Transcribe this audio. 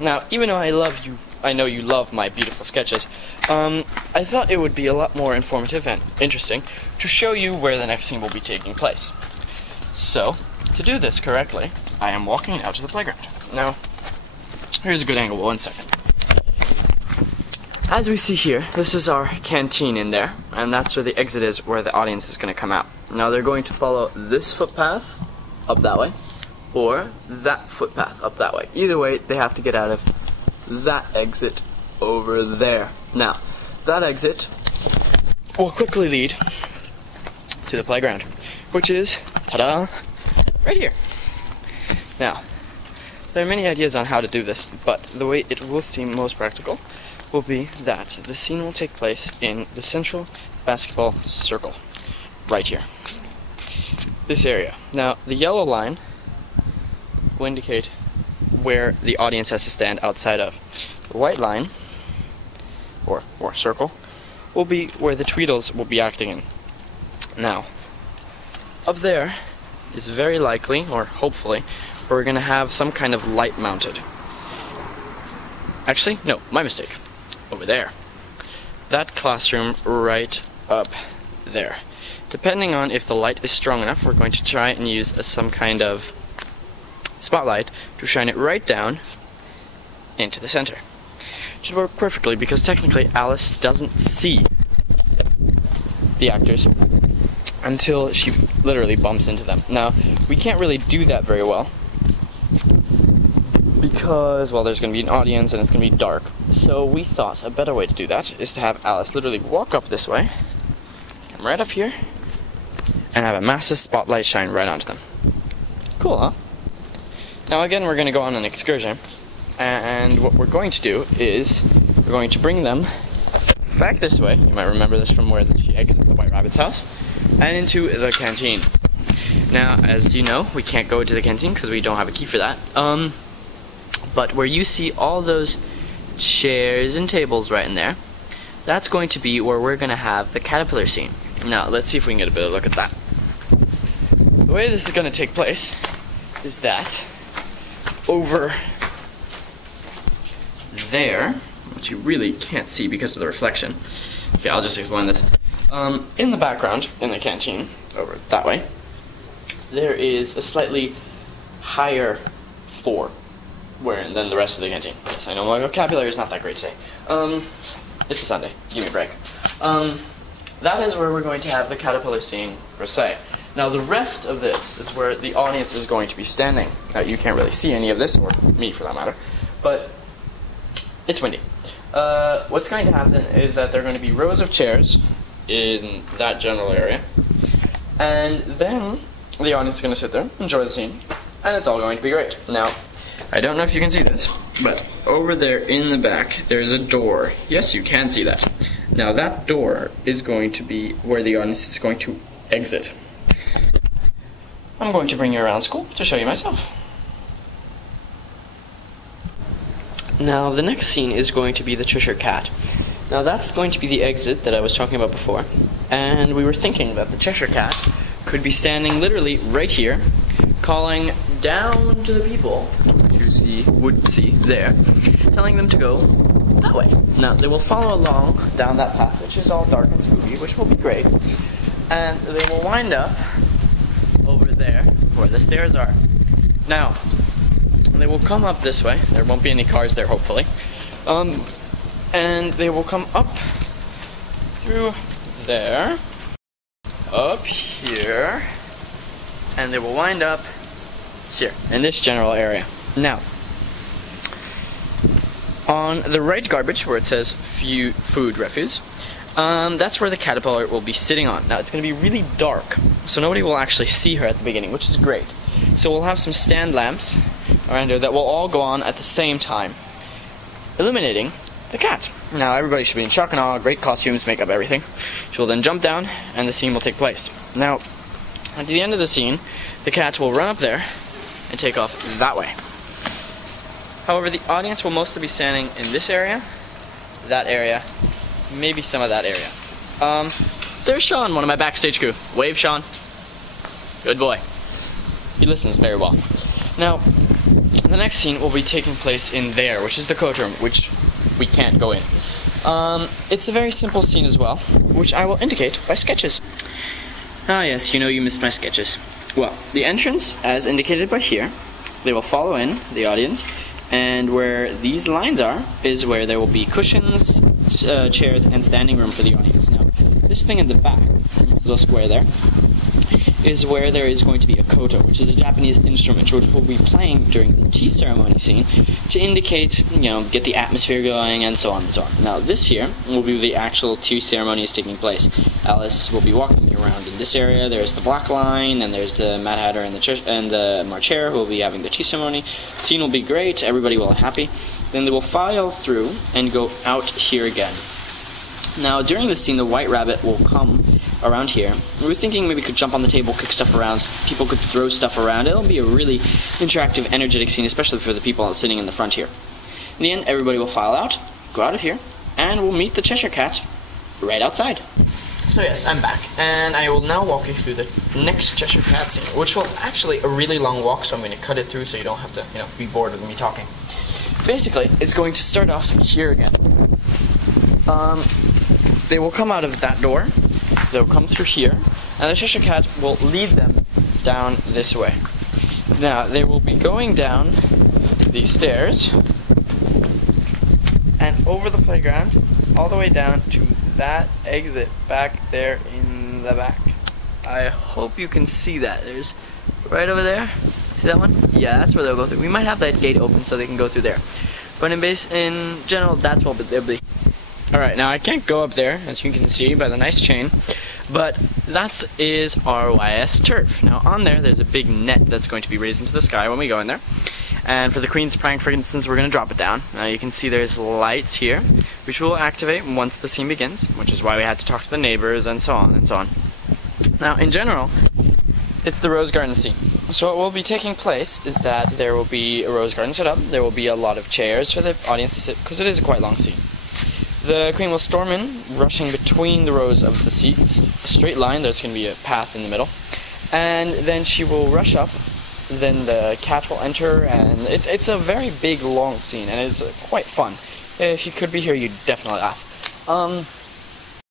Now, even though I know you love my beautiful sketches, I thought it would be a lot more informative and interesting to show you where the next scene will be taking place. So, to do this correctly, I am walking out to the playground. Now, here's a good angle, 1 second. As we see here, this is our canteen in there, and that's where the exit is, where the audience is going to come out. Now they're going to follow this footpath up that way, or that footpath up that way. Either way, they have to get out of that exit over there. Now, that exit will quickly lead to the playground, which is, ta-da, right here. Now, there are many ideas on how to do this, but the way it will seem most practical will be that the scene will take place in the central basketball circle, right here. This area. Now, the yellow line will indicate where the audience has to stand outside of. The white line, or circle, will be where the Tweedles will be acting in. Now, up there is very likely, or hopefully, where we're going to have some kind of light mounted. Actually, no, my mistake. Over there. That classroom right up there. Depending on if the light is strong enough, we're going to try and use some kind of spotlight to shine it right down into the center. It should work perfectly because technically Alice doesn't see the actors until she literally bumps into them. Now, we can't really do that very well because, well, there's going to be an audience and it's going to be dark. So we thought a better way to do that is to have Alice literally walk up this way, come right up here, and have a massive spotlight shine right onto them. Cool, huh? Now again, we're going to go on an excursion, and what we're going to do is we're going to bring them back this way. You might remember this from where she exited the White Rabbit's house, and into the canteen. Now, as you know, we can't go to the canteen because we don't have a key for that. But where you see all those chairs and tables right in there, that's going to be where we're going to have the caterpillar scene. Now, let's see if we can get a better look at that. The way this is going to take place is that over there, which you really can't see because of the reflection. Okay, I'll just explain this. In the background, in the canteen, over that way, there is a slightly higher floor than the rest of the canteen. Yes, I know my vocabulary is not that great today. It's a Sunday. Give me a break. That is where we're going to have the caterpillar scene, per se. Now, the rest of this is where the audience is going to be standing. Now, you can't really see any of this, or me for that matter, but it's windy. What's going to happen is that there are going to be rows of chairs in that general area, and then the audience is going to sit there, enjoy the scene, and it's all going to be great. Now, I don't know if you can see this, but over there in the back, there's a door. Yes, you can see that. Now, that door is going to be where the audience is going to exit. I'm going to bring you around school to show you myself. Now, the next scene is going to be the Cheshire Cat. Now, that's going to be the exit that I was talking about before, and we were thinking that the Cheshire Cat could be standing literally right here, calling down to the people would see there, telling them to go that way. Now, they will follow along down that path, which is all dark and spooky, which will be great, and they will wind up over there where the stairs are. Now, they will come up this way. There won't be any cars there, hopefully. And they will come up through there, up here, and they will wind up here, in this general area. Now, on the right garbage, where it says food refuse, that's where the caterpillar will be sitting on. Now, it's going to be really dark, so nobody will actually see her at the beginning, which is great. So we'll have some stand lamps around here that will all go on at the same time, illuminating the cat. Now, everybody should be in shock and awe, great costumes, makeup, everything. She will then jump down, and the scene will take place. Now, at the end of the scene, the cat will run up there and take off that way. However, the audience will mostly be standing in this area, that area, maybe some of that area. There's Sean, one of my backstage crew. Wave, Sean. Good boy. He listens very well. Now, the next scene will be taking place in there, which is the courtroom, which we can't go in. It's a very simple scene as well, which I will indicate by sketches. Ah yes, you know you missed my sketches. Well, the entrance, as indicated by here, they will follow in, the audience, and where these lines are, is where there will be cushions, chairs, and standing room for the audience. Now, this thing in the back, this little square there, is where there is going to be a koto, which is a Japanese instrument which will be playing during the tea ceremony scene to indicate, get the atmosphere going and so on and so on. Now this here will be the actual tea ceremonies taking place. Alice will be walking around in this area. There's the black line, and there's the Mad Hatter and the Marcher who will be having the tea ceremony. Scene will be great, everybody will be happy. Then they will file through and go out here again. Now, during this scene, the White Rabbit will come around here. We were thinking maybe we could jump on the table, kick stuff around, people could throw stuff around. It'll be a really interactive, energetic scene, especially for the people sitting in the front here. In the end, everybody will file out, go out of here, and we'll meet the Cheshire Cat right outside. So yes, I'm back, and I will now walk you through the next Cheshire Cat scene, which will actually a really long walk, so I'm going to cut it through so you don't have to, be bored with me talking. Basically, it's going to start off here again. They will come out of that door, they'll come through here, and the Cheshire Cat will lead them down this way. Now, they will be going down these stairs, and over the playground, all the way down to that exit back there in the back. I hope you can see that. There's right over there. See that one? Yeah, that's where they'll go through. We might have that gate open so they can go through there. But in general, that's what they'll be. Alright, now I can't go up there, as you can see by the nice chain, but that is RYS turf. Now on there's a big net that's going to be raised into the sky when we go in there. And for the Queen's prank, for instance, we're going to drop it down. Now you can see there's lights here, which will activate once the scene begins, which is why we had to talk to the neighbors and so on and so on. Now in general, it's the Rose Garden scene. So what will be taking place is that there will be a Rose Garden set up, there will be a lot of chairs for the audience to sit, because it is a quite long scene. The Queen will storm in, rushing between the rows of the seats, a straight line, there's going to be a path in the middle, and then she will rush up, then the cat will enter, and it's a very big, long scene, and it's quite fun. If you could be here, you'd definitely laugh.